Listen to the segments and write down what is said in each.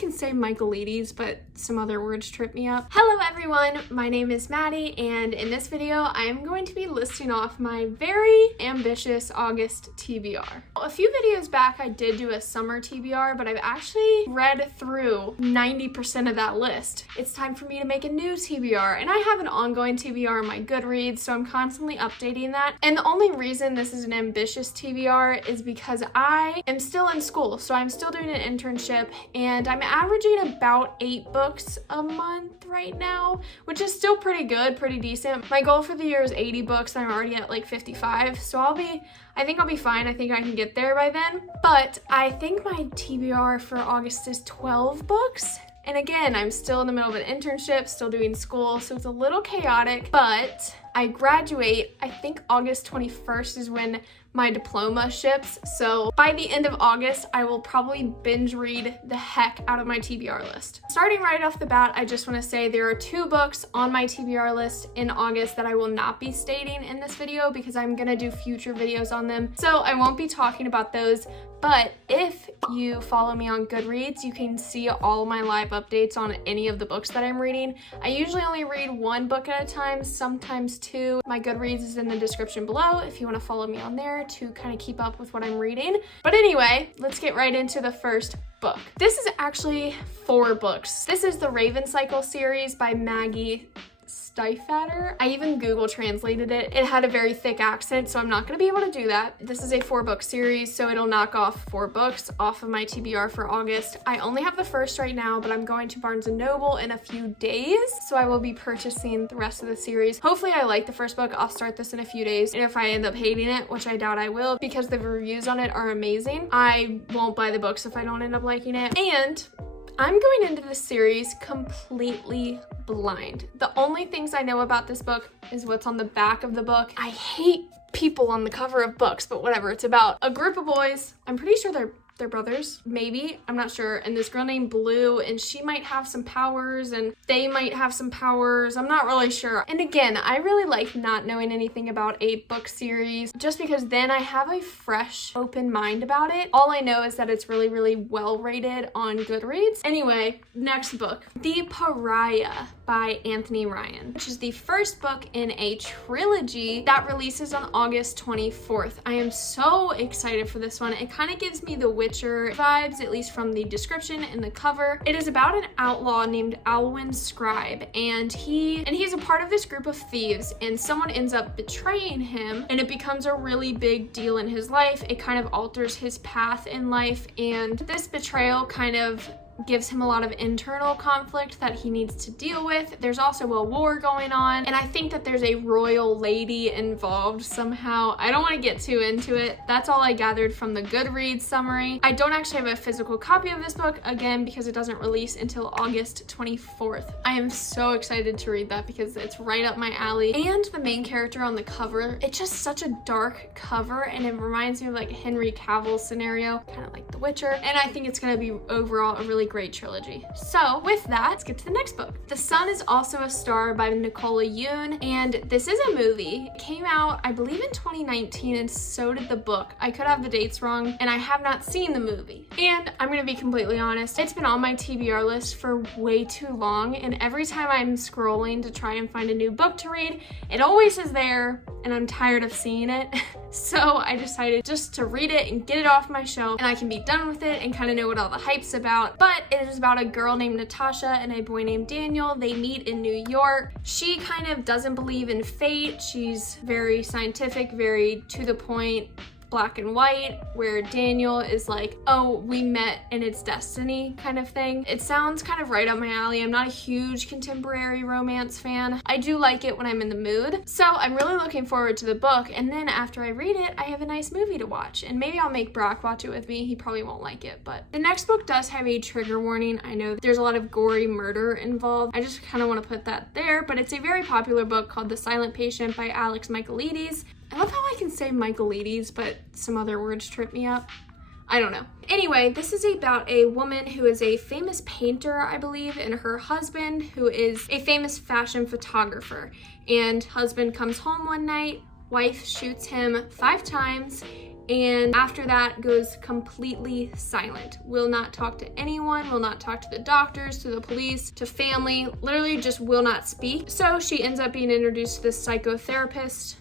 can say Michaelides, but some other words trip me up. Hello everyone, my name is Maddie, and in this video, I'm going to be listing off my very ambitious August TBR. A few videos back, I did do a summer TBR, but I've actually read through 90% of that list. It's time for me to make a new TBR, and I have an ongoing TBR on my Goodreads, so I'm constantly updating that. And the only reason this is an ambitious TBR is because I am still in school, so I'm still doing an internship, and I'm averaging about 8 books a month right now, which is still pretty good, pretty decent. My goal for the year is 80 books, and I'm already at like 55, so I think I'll be fine. I think I can get there by then. But I think my TBR for August is 12 books. And again, I'm still in the middle of an internship, still doing school, so it's a little chaotic, but I graduate, I think August 21st is when my diploma ships. So by the end of August, I will probably binge read the heck out of my TBR list. Starting right off the bat, I just want to say there are 2 books on my TBR list in August that I will not be stating in this video because I'm gonna do future videos on them. So I won't be talking about those. But if you follow me on Goodreads, you can see all my live updates on any of the books that I'm reading. I usually only read 1 book at a time, sometimes 2. My Goodreads is in the description below if you want to follow me on there to kind of keep up with what I'm reading. But anyway, let's get right into the first book. This is actually 4 books. This is the Raven Cycle series by Madi. I even Google translated it. It had a very thick accent, so I'm not going to be able to do that. This is a 4-book series, so it'll knock off 4 books off of my TBR for August. I only have the first right now, but I'm going to Barnes & Noble in a few days, so I will be purchasing the rest of the series. Hopefully I like the first book. I'll start this in a few days, and if I end up hating it, which I doubt I will, because the reviews on it are amazing, I won't buy the books if I don't end up liking it. And I'm going into this series completely blind. The only things I know about this book is what's on the back of the book. I hate people on the cover of books, but whatever. It's about a group of boys. I'm pretty sure they're brothers, maybe, I'm not sure, and this girl named Blue, and she might have some powers and they might have some powers, I'm not really sure. And again, I really like not knowing anything about a book series just because then I have a fresh, open mind about it. All I know is that it's really, really well rated on Goodreads. Anyway, next book, The Pariah by Anthony Ryan, which is the first book in a trilogy that releases on August 24th. I am so excited for this one. It kind of gives me the Witcher vibes, at least from the description and the cover. It is about an outlaw named Alwyn Scribe, and he's a part of this group of thieves, and someone ends up betraying him, and it becomes a really big deal in his life. It kind of alters his path in life, and this betrayal kind of gives him a lot of internal conflict that he needs to deal with. There's also a war going on, and I think that there's a royal lady involved somehow. I don't want to get too into it. That's all I gathered from the Goodreads summary. I don't actually have a physical copy of this book, again, because it doesn't release until August 24th. I am so excited to read that because it's right up my alley. And the main character on the cover, it's just such a dark cover, and it reminds me of like Henry Cavill's scenario, kind of like The Witcher, and I think it's going to be overall a really great trilogy. So with that, let's get to the next book. The Sun is Also a Star by Nicola Yoon, and this is a movie. It came out, I believe, in 2019, and so did the book. I could have the dates wrong, and I have not seen the movie. And I'm gonna be completely honest, it's been on my TBR list for way too long, and every time I'm scrolling to try and find a new book to read, it always is there, and I'm tired of seeing it. So I decided just to read it and get it off my shelf, and I can be done with it and kind of know what all the hype's about. But it is about a girl named Natasha and a boy named Daniel. They meet in New York. She kind of doesn't believe in fate. She's very scientific, very to the point, black and white, where Daniel is like, oh, we met and it's destiny kind of thing. It sounds kind of right up my alley. I'm not a huge contemporary romance fan. I do like it when I'm in the mood. So I'm really looking forward to the book, and then after I read it, I have a nice movie to watch, and maybe I'll make Brock watch it with me. He probably won't like it, but the next book does have a trigger warning. I know there's a lot of gory murder involved. I just kind of want to put that there, but it's a very popular book called The Silent Patient by Alex Michaelides. I love how I can say Michaelides, but some other words trip me up. I don't know. Anyway, this is about a woman who is a famous painter, I believe, and her husband, who is a famous fashion photographer. And husband comes home one night, wife shoots him 5 times, and after that goes completely silent. Will not talk to anyone, will not talk to the doctors, to the police, to family, literally just will not speak. So she ends up being introduced to this psychotherapist.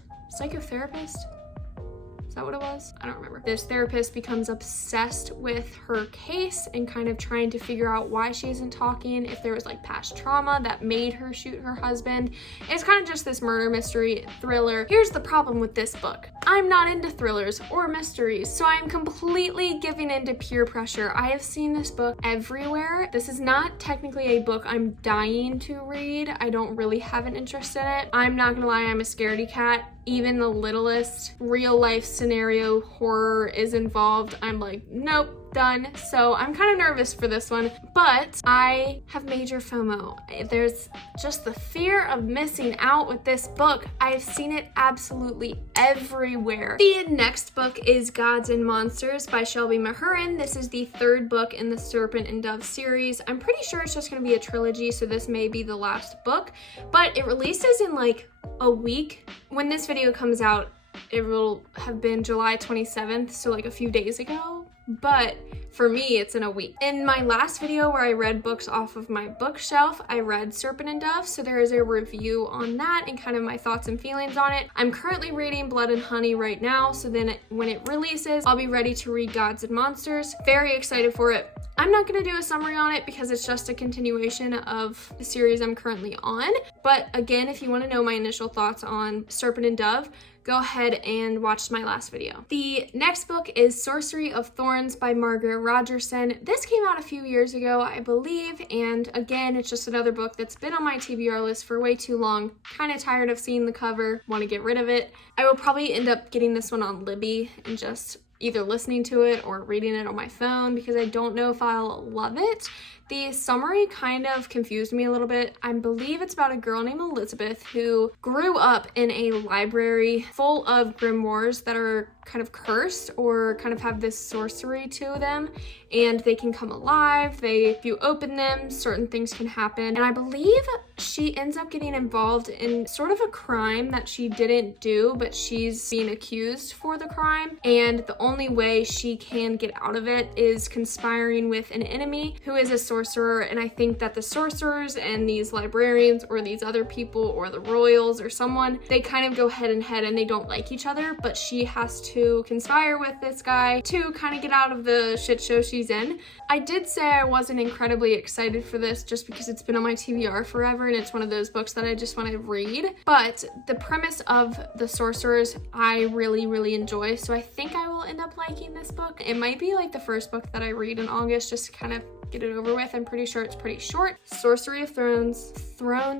Is that what it was? I don't remember. This therapist becomes obsessed with her case and kind of trying to figure out why she isn't talking, if there was like past trauma that made her shoot her husband. It's kind of just this murder mystery thriller. Here's the problem with this book. I'm not into thrillers or mysteries, so I'm completely giving into peer pressure. I have seen this book everywhere. This is not technically a book I'm dying to read. I don't really have an interest in it. I'm not gonna lie, I'm a scaredy cat. Even the littlest real life scenario horror is involved, I'm like, nope, done. So I'm kind of nervous for this one, but I have major FOMO. There's just the fear of missing out with this book. I've seen it absolutely everywhere. The next book is Gods and Monsters by Shelby Mahurin. This is the third book in the Serpent and Dove series. I'm pretty sure it's just going to be a trilogy, so this may be the last book, but it releases in like a week. When this video comes out, it will have been July 27th, so like a few days ago, but for me, it's in a week. In my last video where I read books off of my bookshelf, I read Serpent and Dove, so there is a review on that and kind of my thoughts and feelings on it. I'm currently reading Blood and Honey right now, so then when it releases, I'll be ready to read Gods and Monsters. Very excited for it. I'm not gonna do a summary on it because it's just a continuation of the series I'm currently on. But again, if you wanna know my initial thoughts on Serpent and Dove, go ahead and watch my last video. The next book is Sorcery of Thorns by Margaret Rogerson. This came out a few years ago, I believe, and again, it's just another book that's been on my TBR list for way too long. Kind of tired of seeing the cover, want to get rid of it. I will probably end up getting this one on Libby and just either listening to it or reading it on my phone because I don't know if I'll love it. The summary kind of confused me a little bit. I believe it's about a girl named Elizabeth who grew up in a library full of grimoires that are kind of cursed or kind of have this sorcery to them, and they can come alive. If you open them, certain things can happen. And I believe she ends up getting involved in sort of a crime that she didn't do, but she's being accused for the crime. And the only way she can get out of it is conspiring with an enemy who is a sorcerer. And I think that the sorcerers and these librarians or these other people or the royals or someone, they kind of go head and head and they don't like each other, but she has to conspire with this guy to kind of get out of the shit show she's in. I did say I wasn't incredibly excited for this just because it's been on my TBR forever and it's one of those books that I just want to read, but the premise of the sorcerers I really, really enjoy, so I think I will end up liking this book. It might be like the first book that I read in August just to kind of get it over with. I'm pretty sure it's pretty short. Sorcery of Thrones.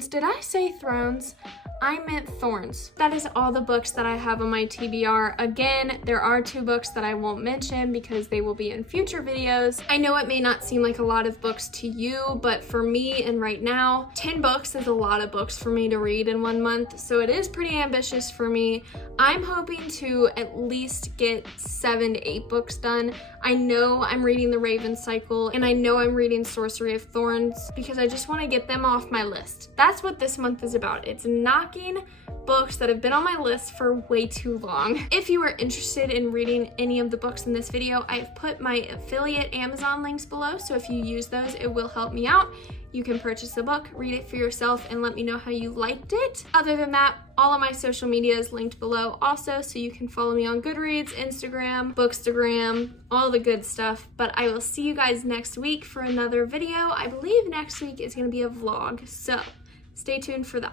Did I say thrones? I meant thorns. That is all the books that I have on my TBR. Again, there are 2 books that I won't mention because they will be in future videos. I know it may not seem like a lot of books to you, but for me and right now, 10 books is a lot of books for me to read in 1 month, so it is pretty ambitious for me. I'm hoping to at least get 7 to 8 books done. I know I'm reading The Raven Cycle, and I know I'm reading Sorcery of Thorns because I just want to get them off my list. That's what this month is about. It's knocking books that have been on my list for way too long. If you are interested in reading any of the books in this video, I've put my affiliate Amazon links below, so if you use those, it will help me out. You can purchase the book, read it for yourself, and let me know how you liked it. Other than that, all of my social media is linked below also, so you can follow me on Goodreads, Instagram, Bookstagram, all the good stuff. But I will see you guys next week for another video. I believe next week is going to be a vlog, so stay tuned for that.